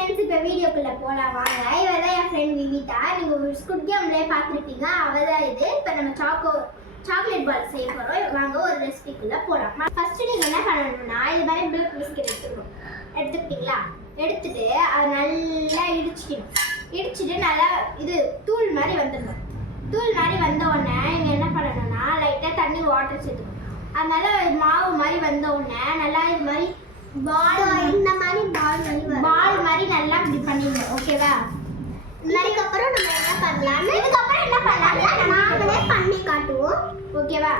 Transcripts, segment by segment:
Friends, இப்போ வீடியோக்குள்ள போலாம் வாங்க. இவ தான் என் ஃப்ரெண்ட் விவிதா. நீங்க ஒரு ஸ்குட் கேம்லயே பார்த்திருப்பீங்க. அவ தான் இது. இப்போ நம்ம சாக்லேட் பால் செய்ய போறோம். வாங்க ஒரு ரெசிபிக்குள்ள போலாம். ஃபர்ஸ்ட் நீங்க என்ன பண்ணணும்னா இது மாதிரி மில்க் பிஸ்கட் எடுத்துக்கிட்டீங்களா? எடுத்துட்டு அதை நல்லா இடிச்சிட்டு நல்லா இது தூள் மாதிரி வந்துடணும். தூள் மாதிரி வந்த உடனே நீங்கள் என்ன பண்ணணும்னா லைட்டாக தண்ணி வாட்டர் சேர்த்துக்கணும். அதனால மாவு மாதிரி வந்த உடனே நல்லா இது மாதிரி இந்த மாதிரி பால் மாதிரி நல்லா இப்படி பண்ணிடுங்க. ஓகேவா? இதுக்கப்புறம் நம்ம என்ன பண்ணலாம் நாங்களே பண்ணி காட்டுவோம். ஓகேவா?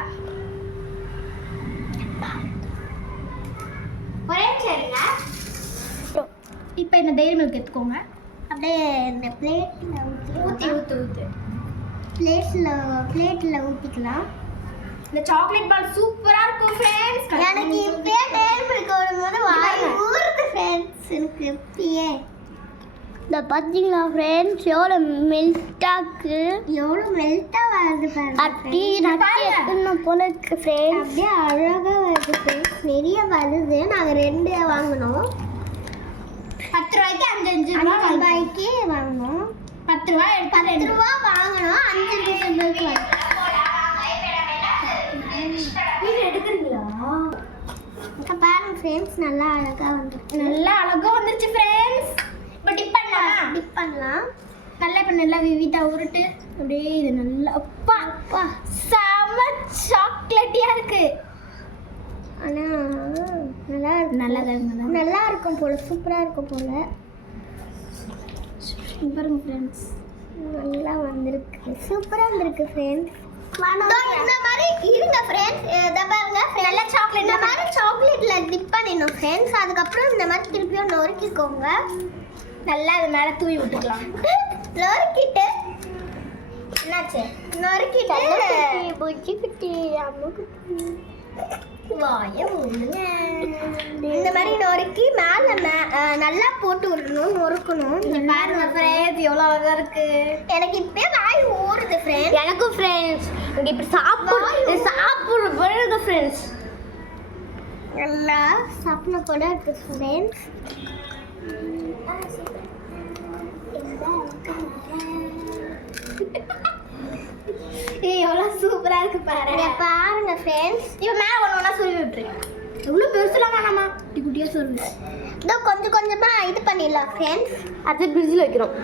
ஒரே சரிங்க. இப்போ இந்த டெய்ரி மில்க் எடுத்துக்கோங்க. அப்படியே இந்த பிளேட்டில் ஊற்றி பிளேட்டில் ஊற்றிக்கலாம். இந்த சாக்லேட் பால் சூப்பராக இருக்கும் ஃப்ரெண்ட்ஸ். எனக்கு இப்பயே டெய்ரி மில்க் வரும்போது வாய் ஊறுது ஃப்ரெண்ட்ஸ். எனக்கு இப்பயே இந்த பார்த்தீங்களா ஃப்ரெண்ட்ஸ் எவ்வளோ மெல்ட்டாக வருது பாருங்க. அப்படி நட்டு போல இருக்கு ஃப்ரெண்ட்ஸ். அப்படியே அழகாக வருது ஃப்ரெண்ட்ஸ். நிறைய வருது. நாங்கள் 2 வாங்கினோம். 10 ரூபாய்க்கு 5 ரூபாய்க்கு வாங்கினோம். 10 ரூபா வாங்கினோம். 5 ரூபாய்க்கு எடுக்கிறீங்களா? பாருங்க ஃப்ரெண்ட்ஸ் நல்லா அழகாக வந்துருச்சு ஃப்ரெண்ட்ஸ். இப்போ டிப் பண்ணலாம். நல்லா இப்போ நல்லா விவிதா உருட்டு அப்படியே இது நல்லா அப்பா செம சாக்லேட்டியாக இருக்கு. ஆனால் நல்லா இருக்கும் போல, சூப்பராக இருக்கும் போல. பாருங்க ஃப்ரெண்ட்ஸ் நல்லா வந்திருக்கு, சூப்பராக வந்திருக்கு ஃப்ரெண்ட்ஸ். இந்த மாதிரி இருங்க ஃப்ரெண்ட்ஸ். இதை பாருங்க நல்லா சாக்லேட் இந்த மாதிரி சாக்லேட்டில் டிப் பண்ணிடணும் ஃப்ரெண்ட்ஸ். அதுக்கப்புறம் இந்த மாதிரி திருப்பியும் நொறுக்கிக்கோங்க. நல்லா அது மேலே தூவி விட்டுக்கலாம். நொறுக்கிட்டு என்னாச்சு நொறுக்கிட்டு புஜ்ஜிக்குட்டி அம்முக்குட்டி வாய மூடுங்க. இந்த மாதிரி நொறுக்கி மேலே நல்லா போட்டு விடணும், நொறுக்கணும். பாருங்க ஃப்ரெண்ட்ஸ் எவ்வளோ அழகாக இருக்கு. எனக்கு இப்போயே வாய் ஊறுது ஃப்ரெண்ட்ஸ். எனக்கும் ஃப்ரெண்ட்ஸ் இங்கே இப்படி சாப்பிட்ற போல ஃப்ரெண்ட்ஸ். நல்லா சாப்பிட போல இருக்கு ஃப்ரெண்ட்ஸ். எவ்வளோ சூப்பராக இருக்கு பாருங்க ஃப்ரெண்ட்ஸ். இப்போ மேலே ஒன்று சொல்லி விட்டுருங்க. எவ்வளோ பெருசுலாம் வேணாமா, குட்டி குட்டியாக சொல்லுங்க. இதோ கொஞ்சம் கொஞ்சமாக இது பண்ணிடலாம் ஃப்ரெண்ட்ஸ். அது ஃப்ரிட்ஜில் வைக்கிறோம்.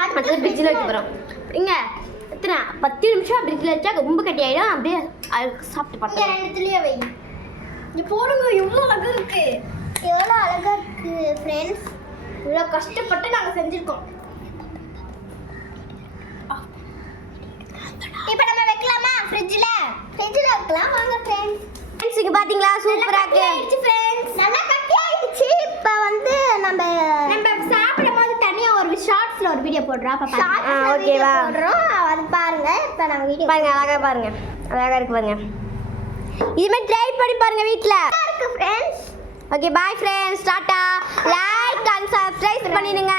அடுத்தது ஃப்ரிட்ஜில் வைக்க போகிறோம். இங்கே எத்தனை 10 நிமிஷம் ஃப்ரிட்ஜில் வச்சா ரொம்ப கட்டியாயிடும். அப்படியே சாப்பிட்டு பார்த்தா 2 வைங்க. இங்கே போடுங்க எவ்வளோ அழகாக இருக்கு. எவ்வளோ அழகாக இருக்கு ஃப்ரெண்ட்ஸ். இவ்வளோ கஷ்டப்பட்டு நாங்கள் செஞ்சுருக்கோம். இப்போ நம்ம வைக்கலாமா? ஃப்ரிட்ஜில் வைக்கலாம் வாங்க ஃப்ரெண்ட்ஸ். ஃப்ரெண்ட்ஸ் இங்கே பார்த்தீங்களா சூப்பராக இருக்கு ஃப்ரெண்ட்ஸ். நல்லா கட்டியாயிடுச்சு. இப்போ வந்து நம்ம சாப்பிடும்போது தனியாக ஒரு ஷார்ட்ஸில் ஒரு வீடியோ போடுறோம். ஓகேவா போடுறோம், அது பாருங்க. இப்போ நம்ம வீடியோ பாருங்க அழகாக பாருங்க, அழகாக இருக்கு பாருங்க. இதுமாதிரி ட்ரை பண்ணி பாருங்க வீட்டில் இருக்கு friends. Okay bye friends, tata. Like and subscribe பண்ணிடுங்க.